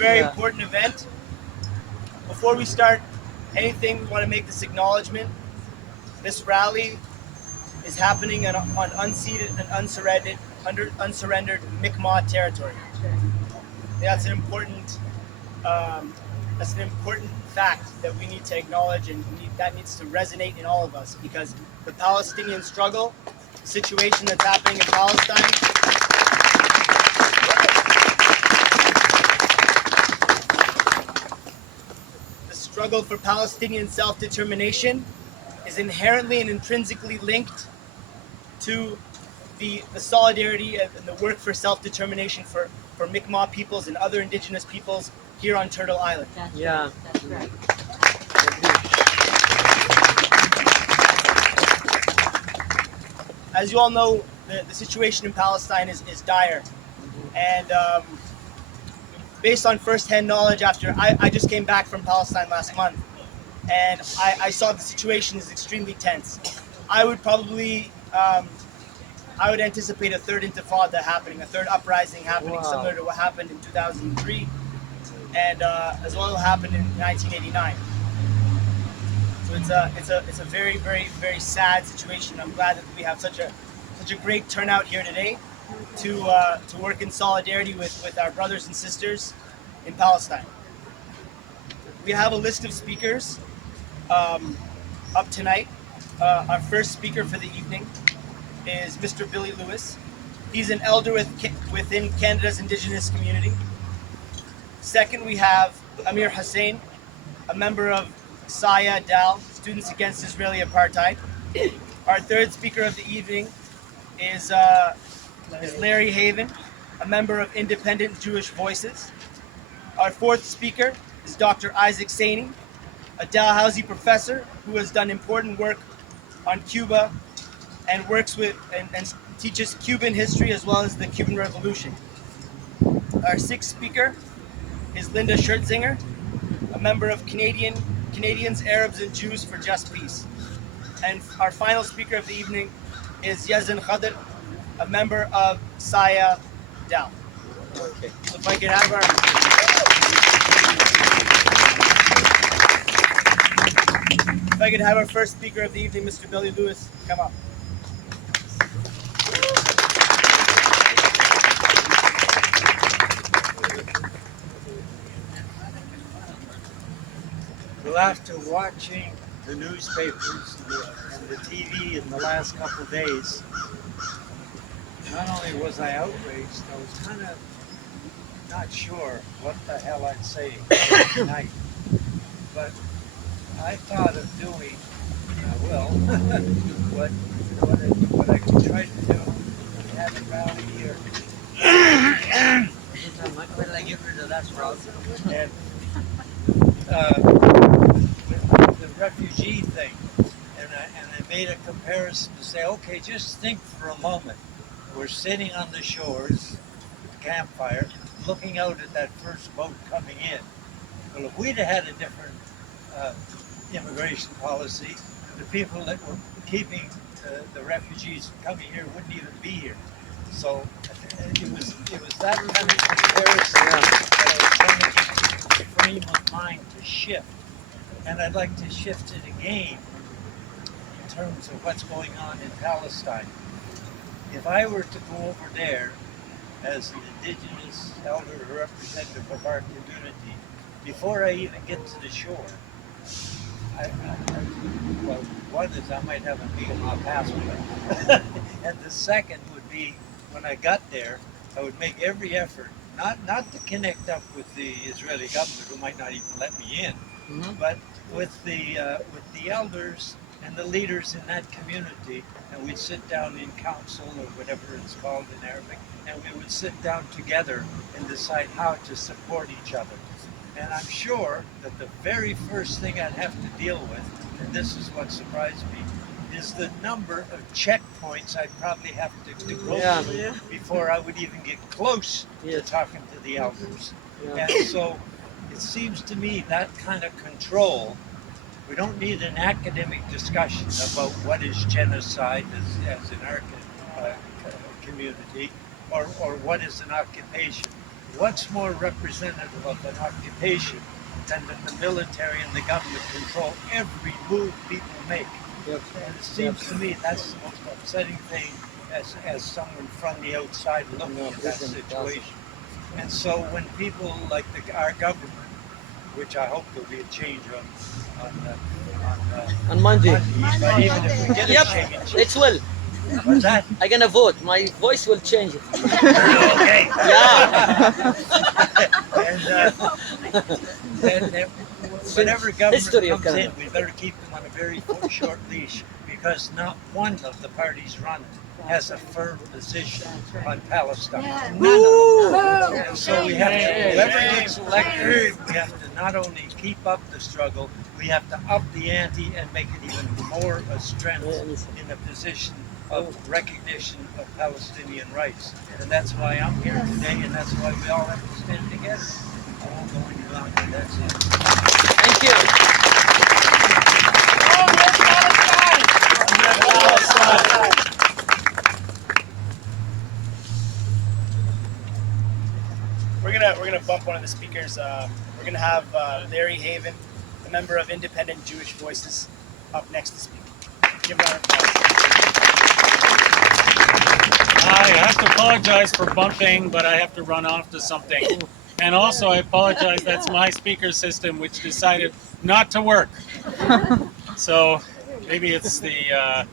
very important event. Before we start anything, we want to make this acknowledgement. This rally is happening on unceded and unsurrendered Mi'kmaq territory. That's an important fact that we need to acknowledge, and that needs to resonate in all of us, because the Palestinian struggle, the situation that's happening in Palestine, the struggle for Palestinian self-determination is inherently and intrinsically linked to the solidarity and the work for self-determination for Mi'kmaq peoples and other indigenous peoples here on Turtle Island. That's right. As you all know, the situation in Palestine is dire. And based on first-hand knowledge, after I just came back from Palestine last month, and I saw the situation is extremely tense. I would probably, I would anticipate a third intifada happening, a third uprising happening, similar to what happened in 2003, and as well as happened in 1989. So it's a very, very, very sad situation. I'm glad that we have such a great turnout here today to work in solidarity with our brothers and sisters in Palestine. We have a list of speakers up tonight. Our first speaker for the evening is Mr. Billy Lewis. He's an elder within Canada's Indigenous community. Second, we have Amir Hussain, a member of Saya Dal, Students Against Israeli Apartheid. Our third speaker of the evening is Larry Haven, a member of Independent Jewish Voices. Our fourth speaker is Dr. Isaac Saini, a Dalhousie professor who has done important work on Cuba and works with and teaches Cuban history as well as the Cuban Revolution. Our sixth speaker is Linda Schertzinger, a member of Canadians, Arabs, and Jews for Just Peace. And our final speaker of the evening is Yazin Khadir, a member of Saya Dal. Okay. So if I could have our first speaker of the evening, Mr. Billy Lewis, come up. Well, after watching the newspapers and the TV in the last couple of days, not only was I outraged, I was kind of not sure what the hell I'd say tonight. But I thought of doing, what I could try to do. We had a rally here. Where did I get rid of that sprout? And the refugee thing, and I made a comparison to say, okay, just think for a moment. We're sitting on the shores, with the campfire, looking out at that first boat coming in. Well, if we'd have had a different immigration policy, the people that were keeping the refugees coming here wouldn't even be here. So it was that kind of comparison that I was trying to get the frame of mind to shift. And I'd like to shift it again in terms of what's going on in Palestine. If I were to go over there as an indigenous elder or representative of our community, before I even get to the shore, well, one is I might have a Mi'kmaq passport. And the second would be, when I got there, I would make every effort, not to connect up with the Israeli government, who might not even let me in, but with the elders and the leaders in that community, and we'd sit down in council, or whatever it's called in Arabic, and we would sit down together and decide how to support each other. And I'm sure that the very first thing I'd have to deal with, and this is what surprised me, is the number of checkpoints I'd probably have to go through before I would even get close to talking to the elders. And so it seems to me that kind of control, we don't need an academic discussion about what is genocide as in our community, or what is an occupation. what's more representative of an occupation than that the military and the government control every move people make? Yep. And it seems to me that's the most upsetting thing as someone from the outside looking at that situation. And so when people like our government, which I hope there'll be a change On Monday. but even if we get a Yep, change, it will. what's that? I'm gonna vote. My voice will change. Okay. Yeah. And whatever government History of comes in, Canada. we better keep them on a very short leash, because not one of the parties run has a firm position on Palestine. None of them. And so we have to, whoever gets elected, we have to not only keep up the struggle, we have to up the ante and make it even more a strength in a position of recognition of Palestinian rights. And that's why I'm here today, and that's why we all have to stand together. I won't go any longer. That's it. Thank you. We're gonna bump one of the speakers. We're gonna have Larry Haven, a member of Independent Jewish Voices, up next to speak. Give a round of applause. I have to apologize for bumping, but I have to run off to something. And also, I apologize, that's my speaker system, which decided not to work. So maybe it's the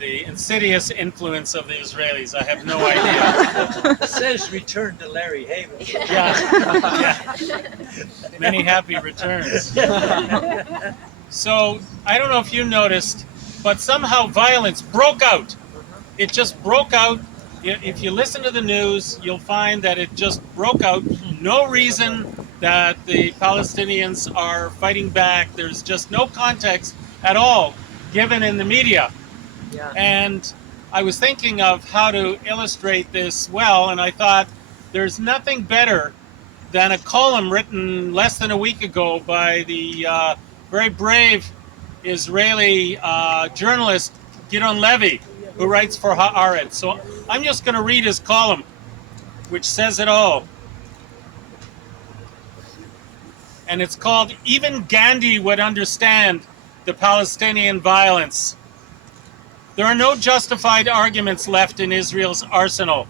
insidious influence of the Israelis. I have no idea. It says return to Larry Haven. Yeah. Many happy returns. So I don't know if you noticed, but somehow violence broke out. It just broke out. If you listen to the news, you'll find that it just broke out. No reason that the Palestinians are fighting back. There's just no context at all given in the media. Yeah. And I was thinking of how to illustrate this well, and I thought there's nothing better than a column written less than a week ago by the very brave Israeli journalist Gideon Levy, who writes for Haaretz. So I'm just going to read his column, which says it all. And it's called "Even Gandhi Would Understand the Palestinian Violence." There are no justified arguments left in Israel's arsenal,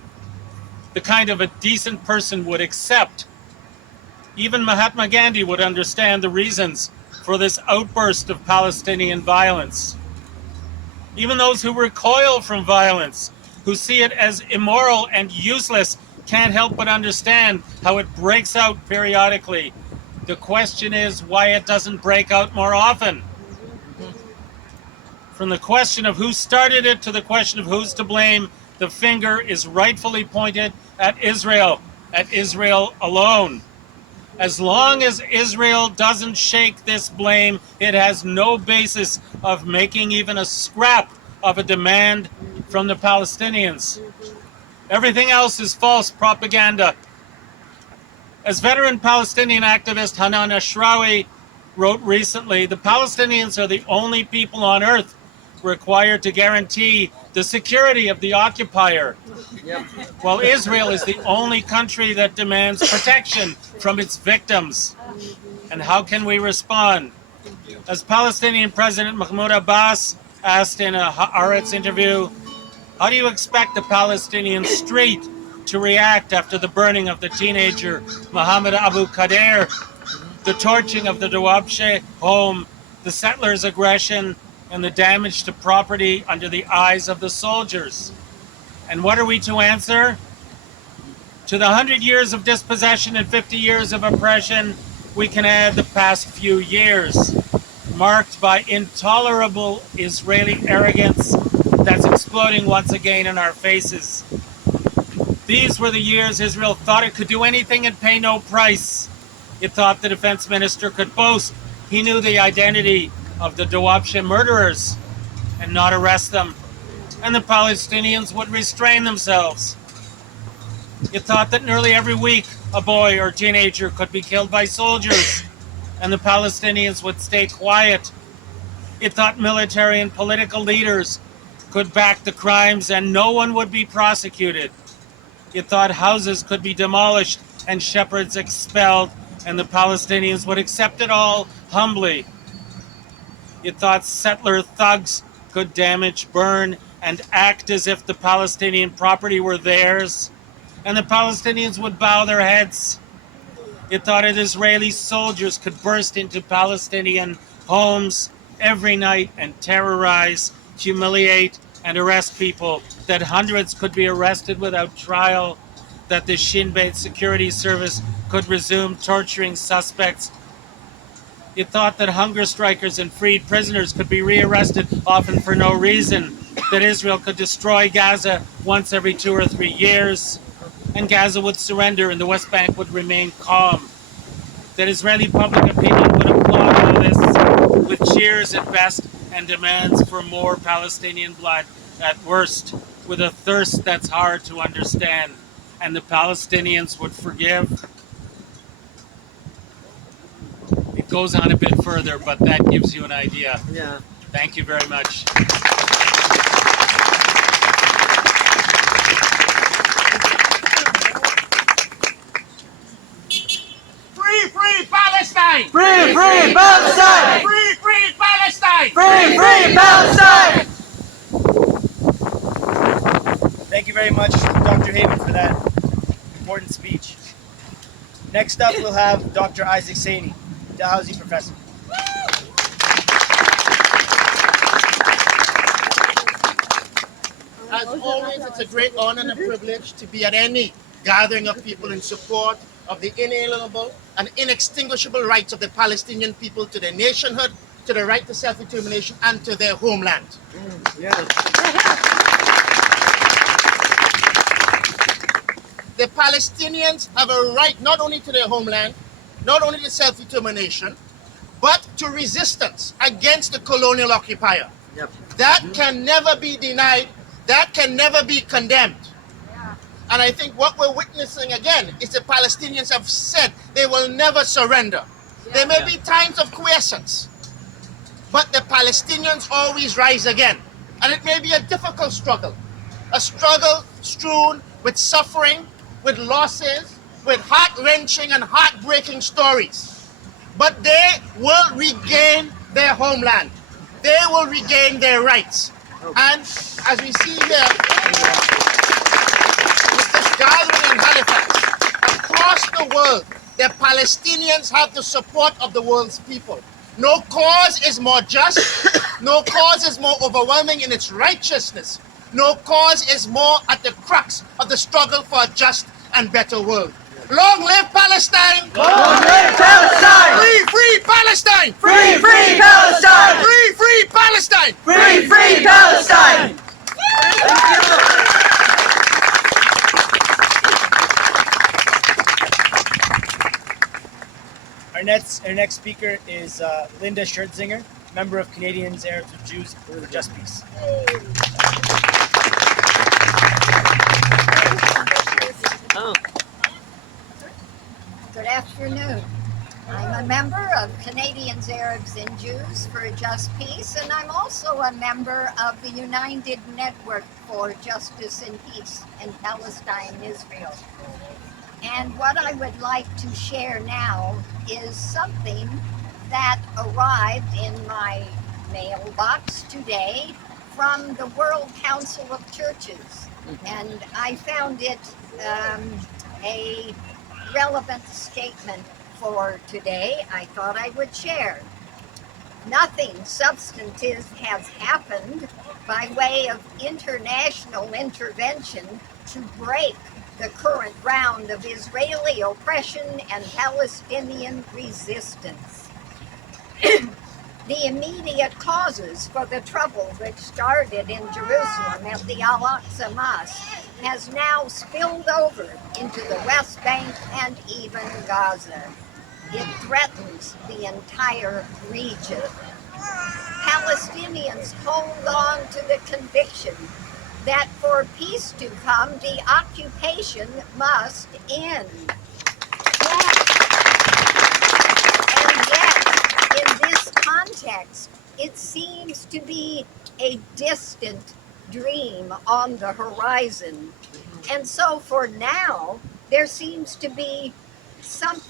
the kind of a decent person would accept. Even Mahatma Gandhi would understand the reasons for this outburst of Palestinian violence. Even those who recoil from violence, who see it as immoral and useless, can't help but understand how it breaks out periodically. The question is why it doesn't break out more often. From the question of who started it to the question of who's to blame, the finger is rightfully pointed at Israel alone. As long as Israel doesn't shake this blame, it has no basis of making even a scrap of a demand from the Palestinians. Everything else is false propaganda. As veteran Palestinian activist Hanan Ashrawi wrote recently, the Palestinians are the only people on earth required to guarantee the security of the occupier, while Israel is the only country that demands protection from its victims. And how can we respond? As Palestinian President Mahmoud Abbas asked in a Haaretz interview, how do you expect the Palestinian street to react after the burning of the teenager Mohammed Abu Kader, the torching of the Dawabshe home, the settlers' aggression, and the damage to property under the eyes of the soldiers? And what are we to answer? To the 100 years of dispossession and 50 years of oppression, we can add the past few years, marked by intolerable Israeli arrogance that's exploding once again in our faces. These were the years Israel thought it could do anything and pay no price. It thought the defense minister could boast he knew the identity of the Dawabshe murderers and not arrest them, and the Palestinians would restrain themselves. It thought that nearly every week a boy or teenager could be killed by soldiers, and the Palestinians would stay quiet. It thought military and political leaders could back the crimes and no one would be prosecuted. It thought houses could be demolished and shepherds expelled, and the Palestinians would accept it all humbly. You thought settler thugs could damage, burn, and act as if the Palestinian property were theirs, and the Palestinians would bow their heads. You thought that Israeli soldiers could burst into Palestinian homes every night and terrorize, humiliate, and arrest people, that hundreds could be arrested without trial, that the Shin Bet security service could resume torturing suspects. You thought that hunger strikers and freed prisoners could be rearrested, often for no reason, that Israel could destroy Gaza once every 2 or 3 years, and Gaza would surrender and the West Bank would remain calm, that Israeli public opinion would applaud all this with cheers at best and demands for more Palestinian blood at worst, with a thirst that's hard to understand, and the Palestinians would forgive. It goes on a bit further, but that gives you an idea. Yeah. Thank you very much. Free Palestine! Free Palestine! Free Palestine! Free Palestine! Thank you very much, Dr. Haven, for that important speech. Next up, we'll have Dr. Isaac Saini, Dalhousie professor. As always, it's a great honor and a privilege to be at any gathering of people in support of the inalienable and inextinguishable rights of the Palestinian people to their nationhood, to the right to self-determination, and to their homeland. The Palestinians have a right not only to their homeland, not only to self-determination, but to resistance against the colonial occupier. Yep. That can never be denied. That can never be condemned. And I think what we're witnessing again is the Palestinians have said they will never surrender. There may be times of quiescence, but the Palestinians always rise again. And it may be a difficult struggle, a struggle strewn with suffering, with losses, with heart-wrenching and heartbreaking stories. But they will regain their homeland. They will regain their rights. And as we see here, with this gathering in Halifax, across the world, the Palestinians have the support of the world's people. No cause is more just, no cause is more overwhelming in its righteousness, no cause is more at the crux of the struggle for a just and better world. Long live Palestine! Long live Palestine! Free Palestine! Free Palestine! Free Palestine! Free Palestine! Our next speaker is Linda Schertzinger, member of Canadians, Arabs, and Jews for Just Peace. Oh. Good afternoon. I'm a member of Canadians, Arabs, and Jews for Just Peace, and I'm also a member of the United Network for Justice and Peace in Palestine, Israel. And what I would like to share now is something that arrived in my mailbox today from the World Council of Churches. And I found it a relevant statement for today. I thought I would share. Nothing substantive has happened by way of international intervention to break the current round of Israeli oppression and Palestinian resistance. The immediate causes for the trouble which started in Jerusalem at the Al-Aqsa Mosque has now spilled over into the West Bank and even Gaza. It threatens the entire region. Palestinians hold on to the conviction that for peace to come, the occupation must end. And yet, in this context, it seems to be a distant dream on the horizon. And so for now, there seems to be something